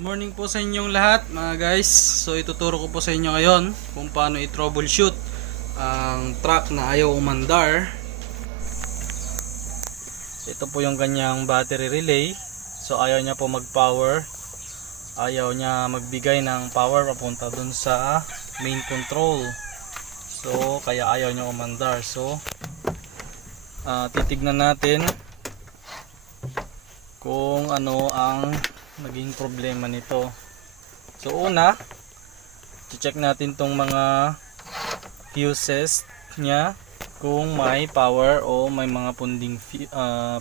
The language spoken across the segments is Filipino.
Morning po sa inyong lahat mga guys. So ituturo ko po sa inyo ngayon kung paano i-troubleshoot ang truck na ayaw umandar. Ito po yung kanyang battery relay. So ayaw niya po mag-power. Ayaw niya magbigay ng power papunta dun sa main control. So kaya ayaw niya umandar. So titignan natin kung ano ang naging problema nito. So una, check natin tong mga fuses niya kung may power o may mga punding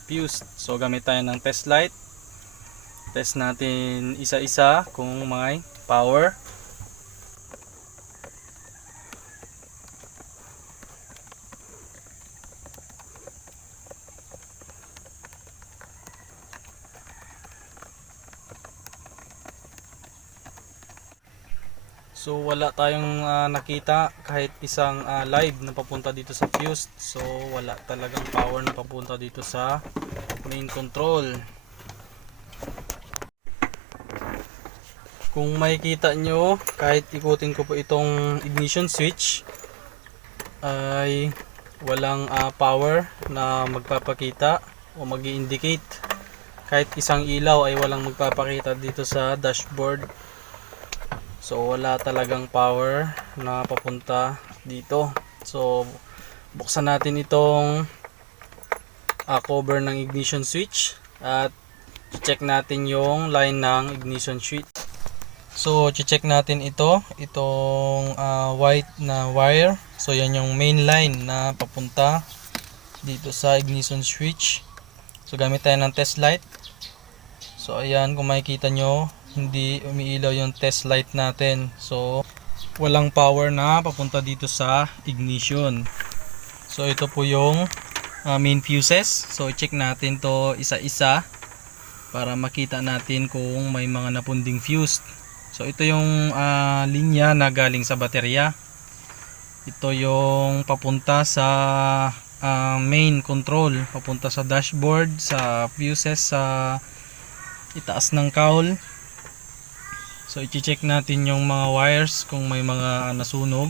fuse. So gamit tayo ng test light. Test natin isa-isa kung may power. So wala tayong nakita kahit isang live na papunta dito sa fuse. So wala talagang power na papunta dito sa main control. Kung makikita nyo, kahit ikutin ko po itong ignition switch, ay walang power na magpapakita o mag-i-indicate. Kahit isang ilaw ay walang magpapakita dito sa dashboard. So wala talagang power na papunta dito. So buksan natin itong cover ng ignition switch at check natin yung line ng ignition switch. So check natin itong white na wire. So yan yung main line na papunta dito sa ignition switch. So gamit tayo ng test light. So ayan, kung makikita nyo, hindi umiilaw yung test light natin. So walang power na papunta dito sa ignition. So ito po yung main fuses. So check natin to isa-isa para makita natin kung may mga napunding fuse. So ito yung linya na galing sa baterya. Ito yung papunta sa main control, papunta sa dashboard, sa fuses, sa itaas ng cowl. So i-check natin yung mga wires kung may mga nasunog.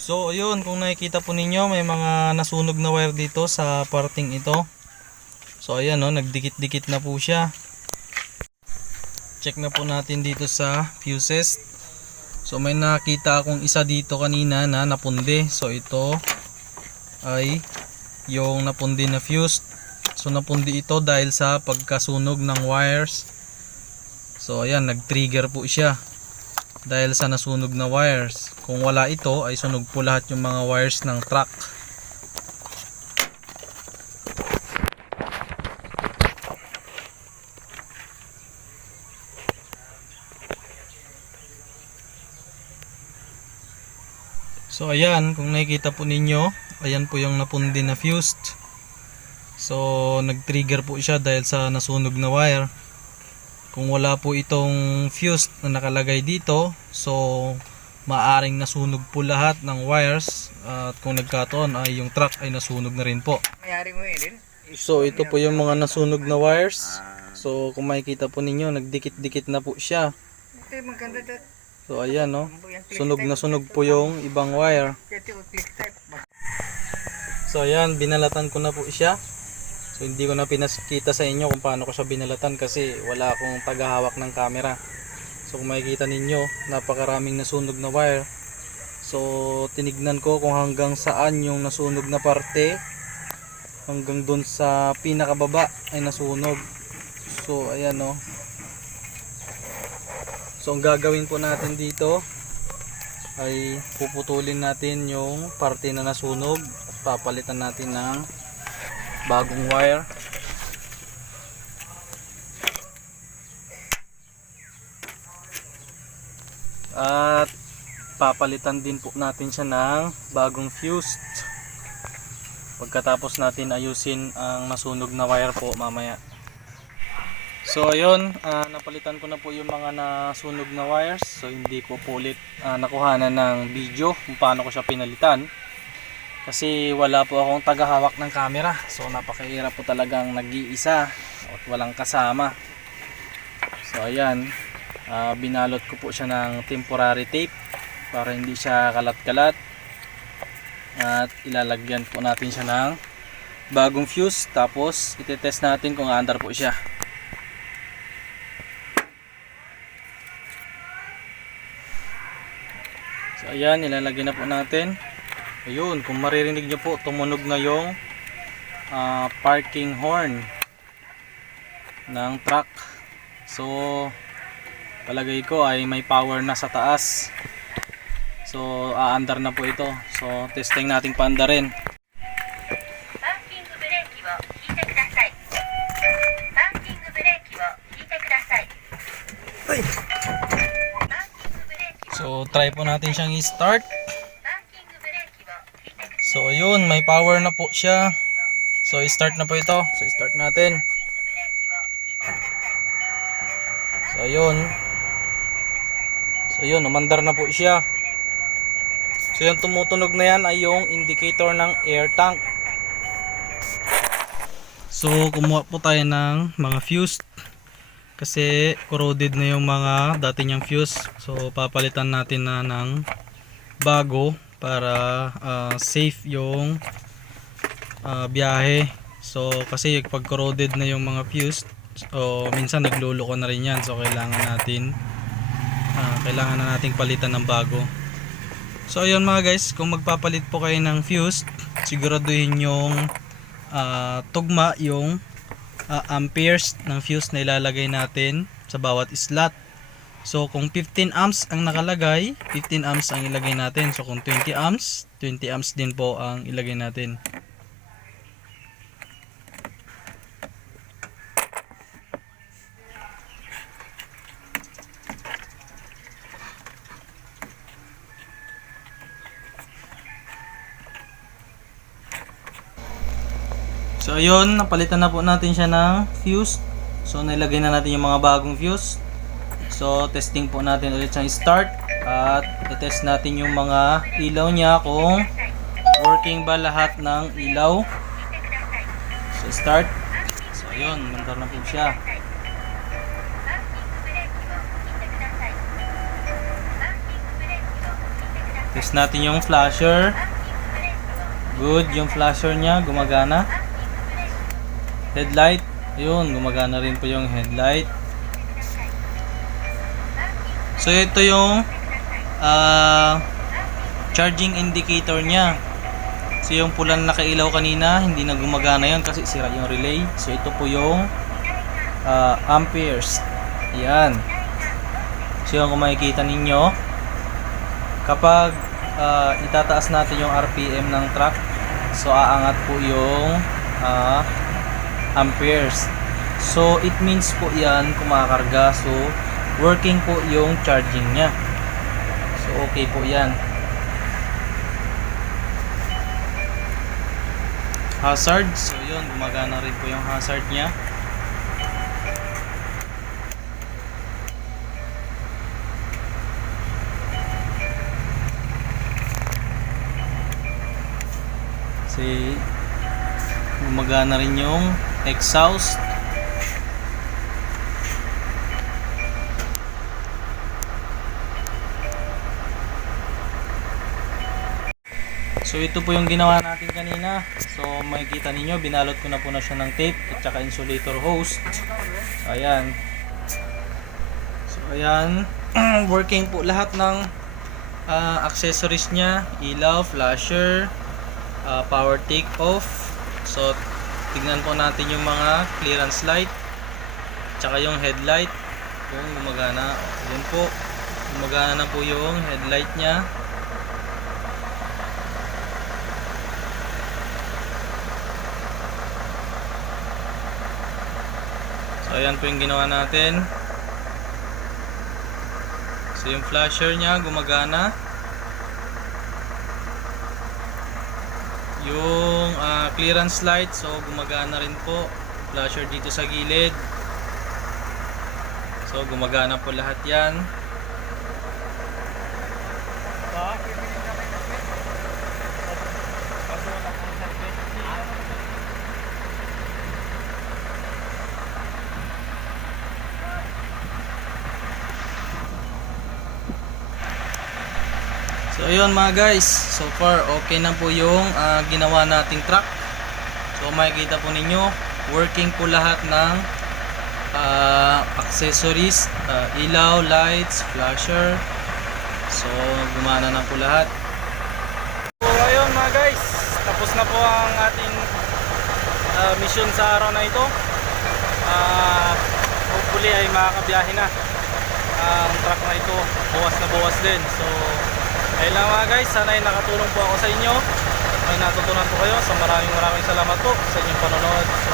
So ayun, kung nakikita po ninyo, may mga nasunog na wire dito sa parting ito. So ayan, nagdikit-dikit na po siya. Check na po natin dito sa fuses. So may nakita akong isa dito kanina na napundi. So ito ay yung napundi na fuse. So napundi ito dahil sa pagkasunog ng wires. So ayan, nag-trigger po siya dahil sa nasunog na wires. Kung wala ito ay sunog po lahat yung mga wires ng truck. So ayan, kung nakikita po ninyo, ayan po yung napundi na fuse. So nag-trigger po siya dahil sa nasunog na wire. Kung wala po itong fuse na nakalagay dito, so maaring nasunog po lahat ng wires, at kung nagkataon ay yung truck ay nasunog na rin po. So ito po yung mga nasunog na wires. So kung makikita po ninyo, nagdikit-dikit na po siya. So ayan, sunog na sunog po yung ibang wire. So ayan, binalatan ko na po siya. So hindi ko na pinakita sa inyo kung paano ko siya binalatan kasi wala akong tagahawak ng camera. So kung makikita ninyo, napakaraming nasunog na wire. So tinignan ko kung hanggang saan yung nasunog na parte, hanggang dun sa pinakababa ay nasunog. So ayan, So ang gagawin po natin dito ay puputulin natin yung parte na nasunog at papalitan natin ng bagong wire. At papalitan din po natin siya ng bagong fuse. pagkatapos natin ayusin ang nasunog na wire po mamaya. So ayun, napalitan ko na po yung mga nasunog na wires. So hindi ko po ulit nakuhanan ng video kung paano ko siya pinalitan, kasi wala po akong tagahawak ng camera. So napakahirap po talagang nag-iisa at walang kasama. So ayan, binalot ko po siya ng temporary tape para hindi siya kalat-kalat, at ilalagyan po natin siya ng bagong fuse, tapos itetest natin kung aandar po siya. So ayan, ilalagay na po natin. Ayun, kung maririnig nyo po, tumunog na yung parking horn ng truck. So palagay ko ay may power na sa taas. So aandar na po ito. So testing nating paandarin. So try po natin siyang i-start. So ayun, may power na po siya. So i-start na po ito. So i-start natin. So ayun, umandar na po siya. So yung tumutunog na yan ay yung indicator ng air tank. So kumuha po tayo ng mga fuse, kasi corroded na yung mga dati niyang fuse. So papalitan natin na ng bago para safe yung biyahe. So kasi pag corroded na yung mga fuse, minsan nagluloko na rin yan. So kailangan na nating palitan ng bago. So ayun mga guys, kung magpapalit po kayo ng fuse, siguraduhin yung tugma yung amperes ng fuse na ilalagay natin sa bawat slot. So kung 15 amps ang nakalagay, 15 amps ang ilagay natin. So kung 20 amps, 20 amps din po ang ilagay natin. So ayun, napalitan na po natin siya ng fuse. So nilagay na natin yung mga bagong fuse. So testing po natin ulit siyang start, at i-test natin yung mga ilaw niya kung working ba lahat ng ilaw. So start. So ayun, mandar na po siya. Test natin yung flasher. Good, yung flasher niya gumagana. Headlight, yun, gumagana rin po yung headlight. So ito yung charging indicator niya. So yung pulang nakailaw kanina, hindi na gumagana yun kasi sira yung relay. So ito po yung amperes. Ayan. So yung kung makikita ninyo, kapag itataas natin yung RPM ng truck, so aangat po yung amperes. So it means po yan kumakarga. So working po yung charging nya. So okay po yan. Hazard, so yun, gumagana rin po yung hazard nya. Kasi gumagana rin yung exhaust. So ito po yung ginawa natin kanina. So makikita ninyo, binalot ko na po na siya ng tape at saka insulator hose. So ayan. So ayan, working po lahat ng accessories niya, ilaw, flasher, power take off. So tignan po natin yung mga clearance light tsaka yung headlight kung gumagana. Yun po, gumagana na po yung headlight nya. So ayan po yung ginawa natin. So yung flasher nya gumagana. yung clearance light, so gumagana rin po. Flasher dito sa gilid, so gumagana po lahat yan. So ayun mga guys, so far okay na po yung ginawa nating truck. So makikita po ninyo, working po lahat ng accessories, ilaw, lights, flasher. So gumana na po lahat. So ayun mga guys, tapos na po ang ating mission sa araw na ito. Hopefully ay makakabiyahe na ang truck na ito, buwas din. So ayun lang mga guys, sana ay nakatulong po ako sa inyo at may natutunan po kayo. So maraming salamat po sa inyong panonood. So